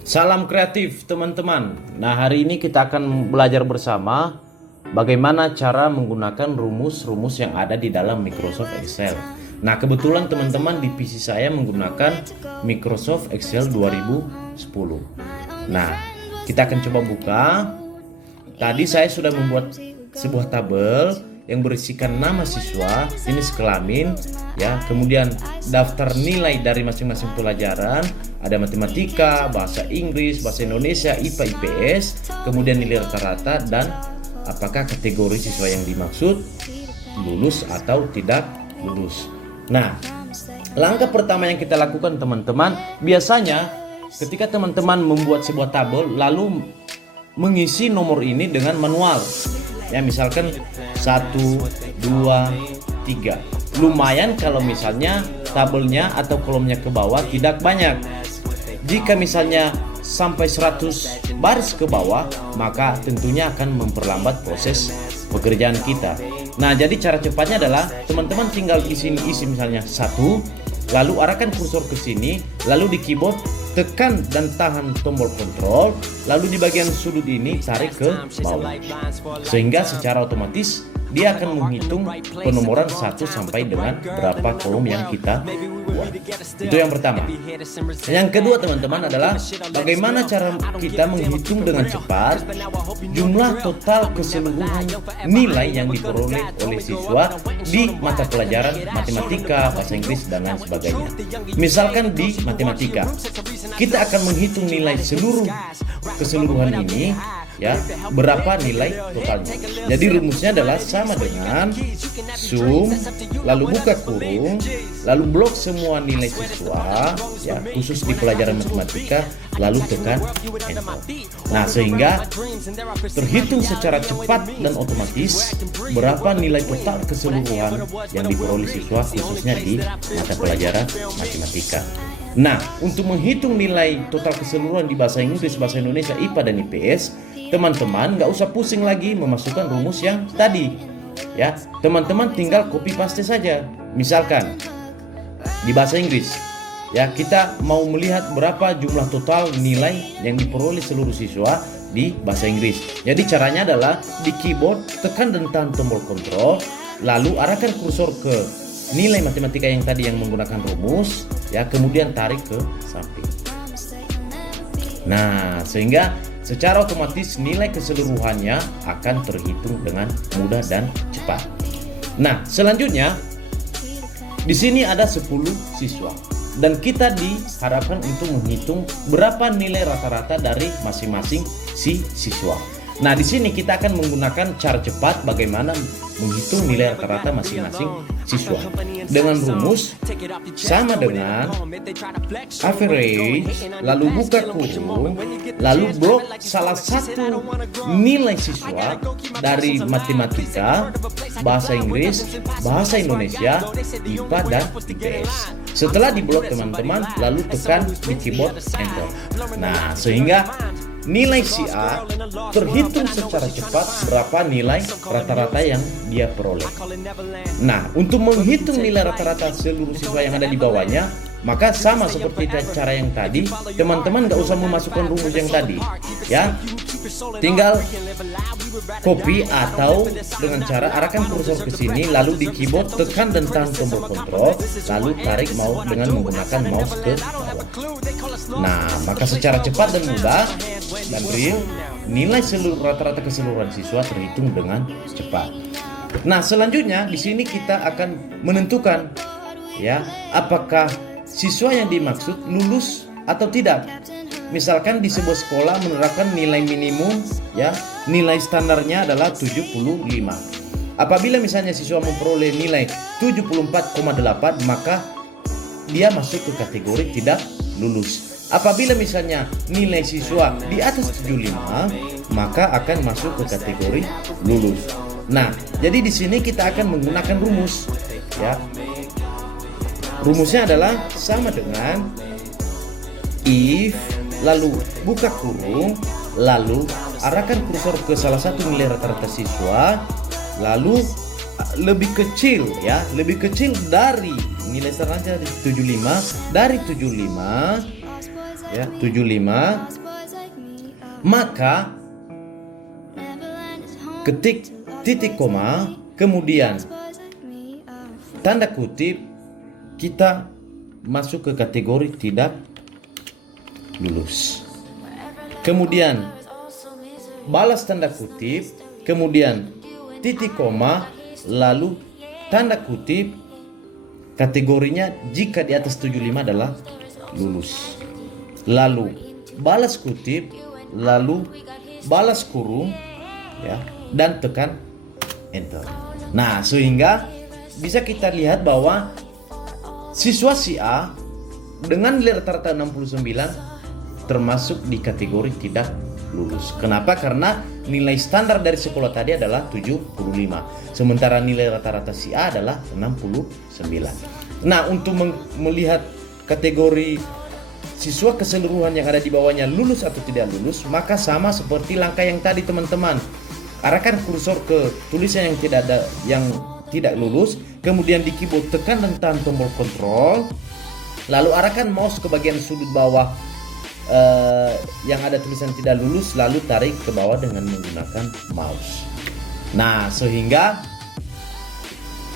Salam kreatif teman-teman. Nah, hari ini kita akan belajar bersama bagaimana cara menggunakan rumus-rumus yang ada di dalam Microsoft Excel. Nah, kebetulan teman-teman di PC saya menggunakan Microsoft Excel 2010. Nah, kita akan coba buka. Tadi saya sudah membuat sebuah tabel yang berisikan nama siswa, jenis kelamin, ya, kemudian daftar nilai dari masing-masing pelajaran, ada matematika, bahasa Inggris, bahasa Indonesia, IPA, IPS, kemudian nilai rata-rata dan apakah kategori siswa yang dimaksud lulus atau tidak lulus. Nah, langkah pertama yang kita lakukan teman-teman, biasanya ketika teman-teman membuat sebuah tabel lalu mengisi nomor ini dengan manual. Ya, misalkan 1, 2, 3. Lumayan kalau misalnya tabelnya atau kolomnya ke bawah tidak banyak. Jika misalnya sampai 100 baris ke bawah, maka tentunya akan memperlambat proses pekerjaan kita. Nah, jadi cara cepatnya adalah teman-teman tinggal isi misalnya 1, lalu arahkan kursor ke sini, lalu di keyboard tekan dan tahan tombol kontrol, lalu di bagian sudut ini tarik ke bawah, sehingga secara otomatis dia akan menghitung penomoran 1 sampai dengan berapa kolom yang kita buat. Itu yang pertama. Yang kedua teman-teman adalah bagaimana cara kita menghitung dengan cepat jumlah total keseluruhan nilai yang diperoleh oleh siswa di mata pelajaran matematika, bahasa Inggris, dan lain sebagainya. Misalkan di matematika, kita akan menghitung nilai keseluruhan ini, ya, berapa nilai totalnya. Jadi rumusnya adalah sama dengan sum, lalu buka kurung, lalu blok semua nilai siswa, ya, khusus di pelajaran matematika, lalu tekan enter. Nah, sehingga terhitung secara cepat dan otomatis berapa nilai total keseluruhan yang diperoleh siswa khususnya di mata pelajaran matematika. Nah, untuk menghitung nilai total keseluruhan di bahasa Inggris, bahasa Indonesia, IPA, dan IPS, teman-teman nggak usah pusing lagi memasukkan rumus yang tadi. Ya, teman-teman tinggal copy paste saja. Misalkan di bahasa Inggris, ya, kita mau melihat berapa jumlah total nilai yang diperoleh seluruh siswa di bahasa Inggris. Jadi caranya adalah di keyboard tekan dan tahan tombol kontrol, lalu arahkan kursor ke nilai matematika yang tadi yang menggunakan rumus, ya, kemudian tarik ke samping. Nah, sehingga secara otomatis nilai keseluruhannya akan terhitung dengan mudah dan cepat. Nah, selanjutnya di sini ada 10 siswa dan kita diharapkan untuk menghitung berapa nilai rata-rata dari masing-masing si siswa. Nah, di sini kita akan menggunakan cara cepat bagaimana menghitung nilai rata-rata masing-masing siswa dengan rumus sama dengan average, lalu buka kurung, lalu blok salah satu nilai siswa dari matematika, bahasa Inggris, bahasa Indonesia, IPA, dan IPS. Setelah diblok teman-teman, lalu tekan di keyboard enter. Nah, sehingga nilai si A terhitung secara cepat berapa nilai rata-rata yang dia peroleh. Nah, untuk menghitung nilai rata-rata seluruh siswa yang ada di bawahnya, maka sama seperti cara yang tadi, teman-teman nggak usah memasukkan rumus yang tadi, ya. Tinggal copy atau dengan cara arahkan kursor ke sini, lalu di keyboard tekan dan tahan tombol kontrol, lalu tarik dengan menggunakan mouse ke bawah. Nah, maka secara cepat dan mudah dan real, nilai rata-rata keseluruhan siswa terhitung dengan cepat. Nah, selanjutnya di sini kita akan menentukan, ya, apakah siswa yang dimaksud lulus atau tidak. Misalkan di sebuah sekolah menerapkan nilai minimum, ya, nilai standarnya adalah 75. Apabila misalnya siswa memperoleh nilai 74,8, maka dia masuk ke kategori tidak lulus. Apabila misalnya nilai siswa di atas 75, maka akan masuk ke kategori lulus. Nah, jadi di sini kita akan menggunakan rumus, ya. Rumusnya adalah sama dengan if, lalu buka kurung, lalu arahkan kursor ke salah satu nilai rata-rata siswa, lalu lebih kecil, ya, lebih kecil dari nilai standarnya 75, dari 75 ya, 75. Maka ketik titik koma, kemudian tanda kutip, kita masuk ke kategori tidak lulus. Kemudian balas tanda kutip, kemudian titik koma, lalu tanda kutip, kategorinya jika di atas 75 adalah lulus. Lalu balas kutip, lalu balas kurung, ya, dan tekan enter. Nah, sehingga bisa kita lihat bahwa siswa si A dengan nilai rata-rata 69 termasuk di kategori tidak lulus. Kenapa? Karena nilai standar dari sekolah tadi adalah 75, sementara nilai rata-rata si A adalah 69. Nah, untuk melihat kategori siswa keseluruhan yang ada di bawahnya lulus atau tidak lulus, maka sama seperti langkah yang tadi teman-teman. Arahkan kursor ke tulisan yang tidak lulus, kemudian di keyboard tekan dan tahan tombol kontrol, lalu arahkan mouse ke bagian sudut bawah yang ada tulisan tidak lulus, lalu tarik ke bawah dengan menggunakan mouse. Nah, sehingga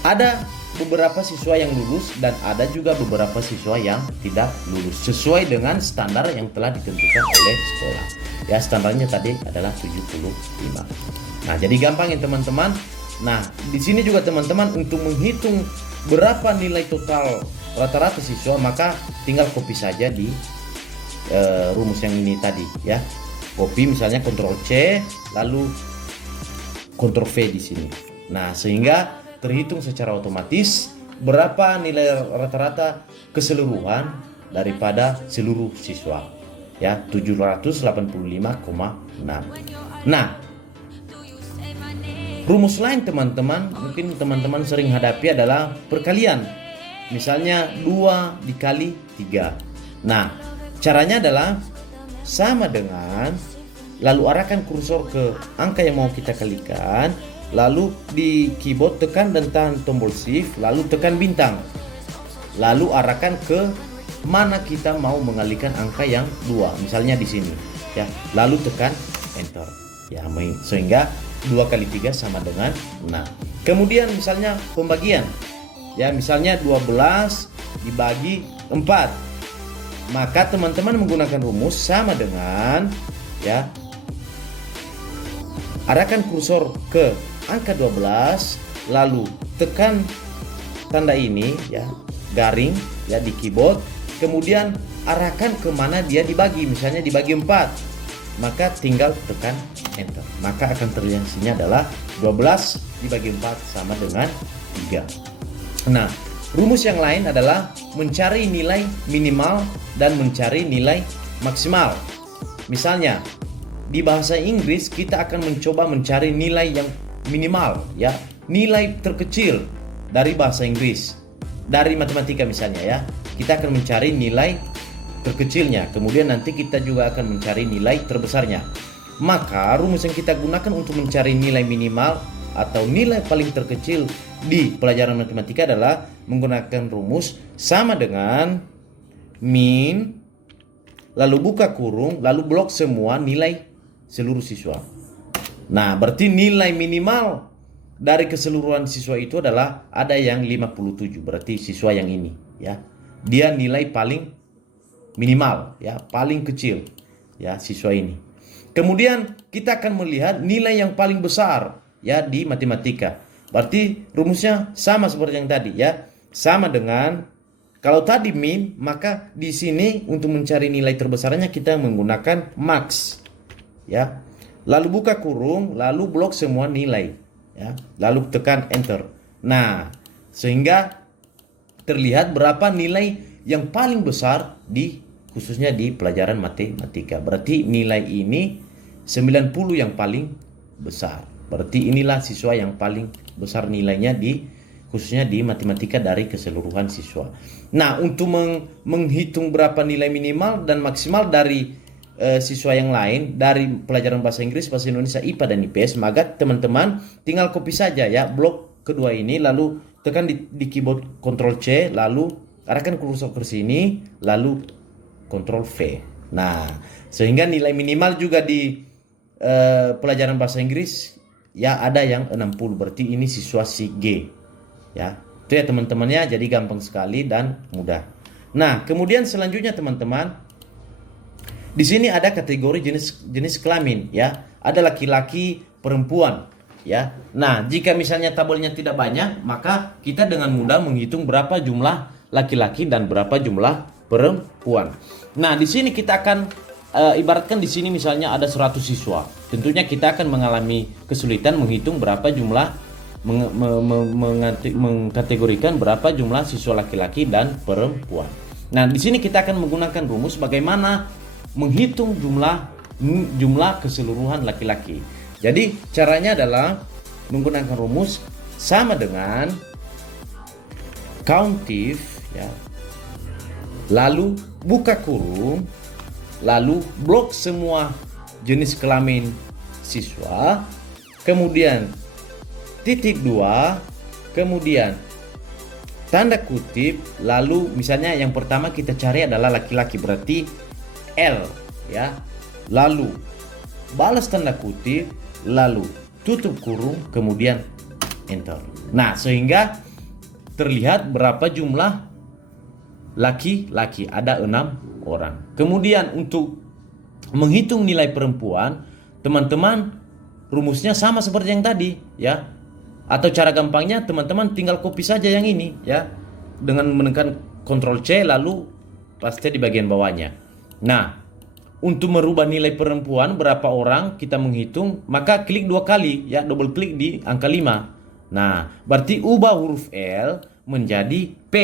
ada beberapa siswa yang lulus dan ada juga beberapa siswa yang tidak lulus sesuai dengan standar yang telah ditentukan oleh sekolah. Ya, standarnya tadi adalah 75. Nah, jadi gampang ya teman-teman. Nah, di sini juga teman-teman untuk menghitung berapa nilai total rata-rata siswa, maka tinggal copy saja di rumus yang ini tadi ya. Copy misalnya Ctrl C lalu Ctrl V di sini. Nah, sehingga terhitung secara otomatis berapa nilai rata-rata keseluruhan daripada seluruh siswa. Ya, 785,6. Nah, rumus lain teman-teman, mungkin teman-teman sering hadapi adalah perkalian. Misalnya 2 dikali 3. Nah, caranya adalah sama dengan, lalu arahkan kursor ke angka yang mau kita kalikan, lalu di keyboard tekan dan tahan tombol shift, lalu tekan bintang. Lalu arahkan ke mana kita mau mengalihkan angka yang 2, misalnya di sini ya. Lalu tekan enter. Ya, sehingga 2 kali 3 sama dengan 6. Kemudian misalnya pembagian. Ya, misalnya 12 dibagi 4. Maka teman-teman menggunakan rumus sama dengan ya, arahkan kursor ke angka 12, lalu tekan tanda ini ya, garing ya di keyboard, kemudian arahkan ke mana dia dibagi, misalnya dibagi 4. Maka tinggal tekan enter. Maka akan terlihat hasilnya adalah 12 dibagi 4 sama dengan 3. Nah, rumus yang lain adalah mencari nilai minimal dan mencari nilai maksimal. Misalnya, di bahasa Inggris kita akan mencoba mencari nilai yang minimal ya, nilai terkecil dari bahasa Inggris. Dari matematika misalnya ya, kita akan mencari nilai terkecilnya, kemudian nanti kita juga akan mencari nilai terbesarnya. Maka rumus yang kita gunakan untuk mencari nilai minimal atau nilai paling terkecil di pelajaran matematika adalah menggunakan rumus sama dengan min, lalu buka kurung, lalu blok semua nilai seluruh siswa. Nah, berarti nilai minimal dari keseluruhan siswa itu adalah ada yang 57, berarti siswa yang ini ya. Dia nilai paling minimal ya, paling kecil ya, siswa ini. Kemudian kita akan melihat nilai yang paling besar ya di matematika. Berarti rumusnya sama seperti yang tadi ya. Sama dengan kalau tadi min, maka di sini untuk mencari nilai terbesarnya kita menggunakan max ya. Lalu buka kurung, lalu blok semua nilai ya. Lalu tekan enter. Nah, sehingga terlihat berapa nilai yang paling besar di khususnya di pelajaran matematika. Berarti nilai ini 90 yang paling besar. Berarti inilah siswa yang paling besar nilainya di khususnya di matematika dari keseluruhan siswa. Nah, untuk menghitung berapa nilai minimal dan maksimal dari siswa yang lain dari pelajaran bahasa Inggris, bahasa Indonesia, IPA dan IPS, maka teman-teman tinggal copy saja ya blok kedua ini, lalu tekan di keyboard Ctrl C, lalu arahkan kursor ke sini, lalu Ctrl V. Nah, sehingga nilai minimal juga di pelajaran bahasa Inggris ya ada yang 60, berarti ini siswa si G. Ya, itu ya teman-temannya, jadi gampang sekali dan mudah. Nah, kemudian selanjutnya teman-teman, di sini ada kategori jenis kelamin ya. Ada laki-laki, perempuan ya. Nah, jika misalnya tabelnya tidak banyak, maka kita dengan mudah menghitung berapa jumlah laki-laki dan berapa jumlah perempuan. Nah, di sini kita akan ibaratkan di sini misalnya ada 100 siswa. Tentunya kita akan mengalami kesulitan menghitung berapa jumlah mengkategorikan berapa jumlah siswa laki-laki dan perempuan. Nah, di sini kita akan menggunakan rumus bagaimana menghitung jumlah keseluruhan laki-laki. Jadi caranya adalah menggunakan rumus sama dengan countif ya. Lalu buka kurung, lalu blok semua jenis kelamin siswa, kemudian titik 2, kemudian tanda kutip, lalu misalnya yang pertama kita cari adalah laki-laki, berarti L ya. Lalu balas tanda kutip, lalu tutup kurung, kemudian enter. Nah, sehingga terlihat berapa jumlah laki-laki, ada 6 orang. Kemudian untuk menghitung nilai perempuan, teman-teman rumusnya sama seperti yang tadi ya. Atau cara gampangnya teman-teman tinggal copy saja yang ini ya. Dengan menekan Ctrl C lalu paste di bagian bawahnya. Nah, untuk merubah nilai perempuan berapa orang kita menghitung, maka klik 2 kali ya, double klik di angka 5. Nah, berarti ubah huruf L menjadi P.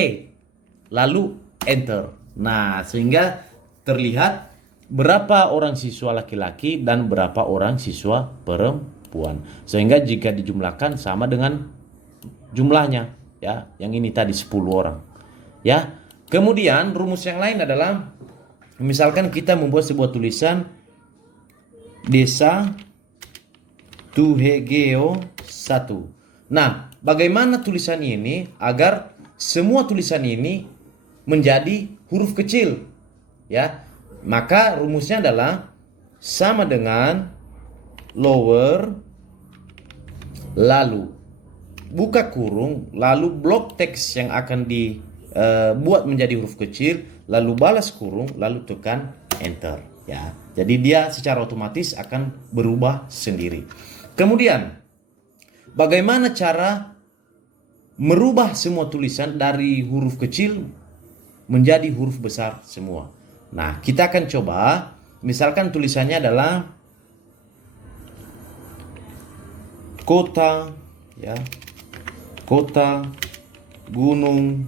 Lalu enter. Nah, sehingga terlihat berapa orang siswa laki-laki dan berapa orang siswa perempuan. Sehingga jika dijumlahkan sama dengan jumlahnya ya, yang ini tadi 10 orang. Ya. Kemudian rumus yang lain adalah misalkan kita membuat sebuah tulisan Desa Tuhegeo 1. Nah, bagaimana tulisan ini agar semua tulisan ini menjadi huruf kecil ya? Maka rumusnya adalah sama dengan lower, lalu buka kurung, lalu blok teks yang akan dibuat menjadi huruf kecil, lalu balas kurung, lalu tekan enter ya. Jadi dia secara otomatis akan berubah sendiri. Kemudian bagaimana cara merubah semua tulisan dari huruf kecil menjadi huruf besar semua? Nah, kita akan coba, misalkan tulisannya adalah kota ya, kota Gunung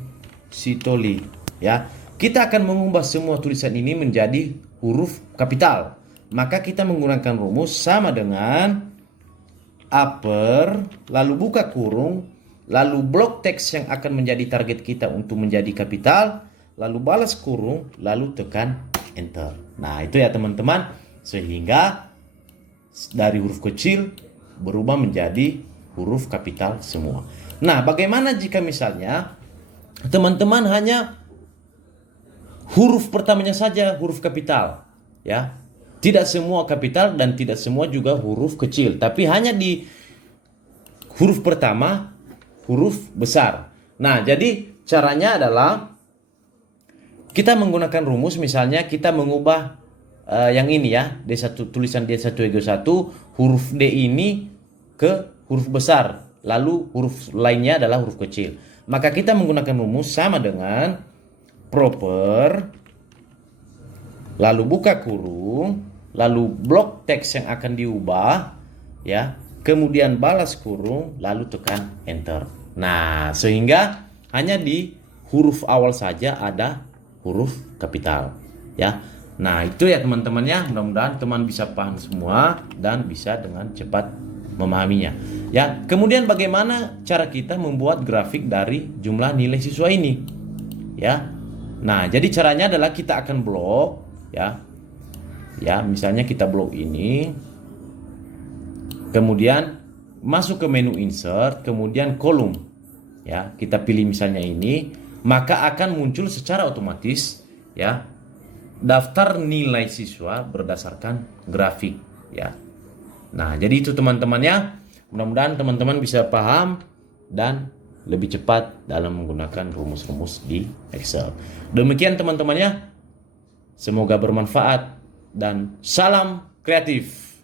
Sitoli ya. Kita akan mengubah semua tulisan ini menjadi huruf kapital. Maka kita menggunakan rumus sama dengan upper, lalu buka kurung, lalu blok teks yang akan menjadi target kita untuk menjadi kapital, lalu balas kurung, lalu tekan enter. Nah, itu ya teman-teman, sehingga dari huruf kecil berubah menjadi huruf kapital semua. Nah, bagaimana jika misalnya teman-teman hanya huruf pertamanya saja huruf kapital ya? Tidak semua kapital dan tidak semua juga huruf kecil, tapi hanya di huruf pertama huruf besar. Nah, jadi caranya adalah kita menggunakan rumus, misalnya kita mengubah yang ini ya, D1, tulisan D1 Ego 1, huruf D ini ke huruf besar, lalu huruf lainnya adalah huruf kecil. Maka kita menggunakan rumus sama dengan proper, lalu buka kurung, lalu blok teks yang akan diubah ya, kemudian balas kurung, lalu tekan enter. Nah, sehingga hanya di huruf awal saja ada huruf kapital ya. Nah, itu ya teman-teman ya, mudah-mudahan teman bisa paham semua dan bisa dengan cepat memahaminya ya. Kemudian bagaimana cara kita membuat grafik dari jumlah nilai siswa ini ya. Nah, jadi caranya adalah kita akan blok ya. Ya, misalnya kita blok ini, kemudian masuk ke menu insert, kemudian kolom ya, kita pilih misalnya ini, maka akan muncul secara otomatis ya daftar nilai siswa berdasarkan grafik ya. Nah, jadi itu teman-temannya. Mudah-mudahan teman-teman bisa paham dan lebih cepat dalam menggunakan rumus-rumus di Excel. Demikian teman-temannya. Semoga bermanfaat dan salam kreatif.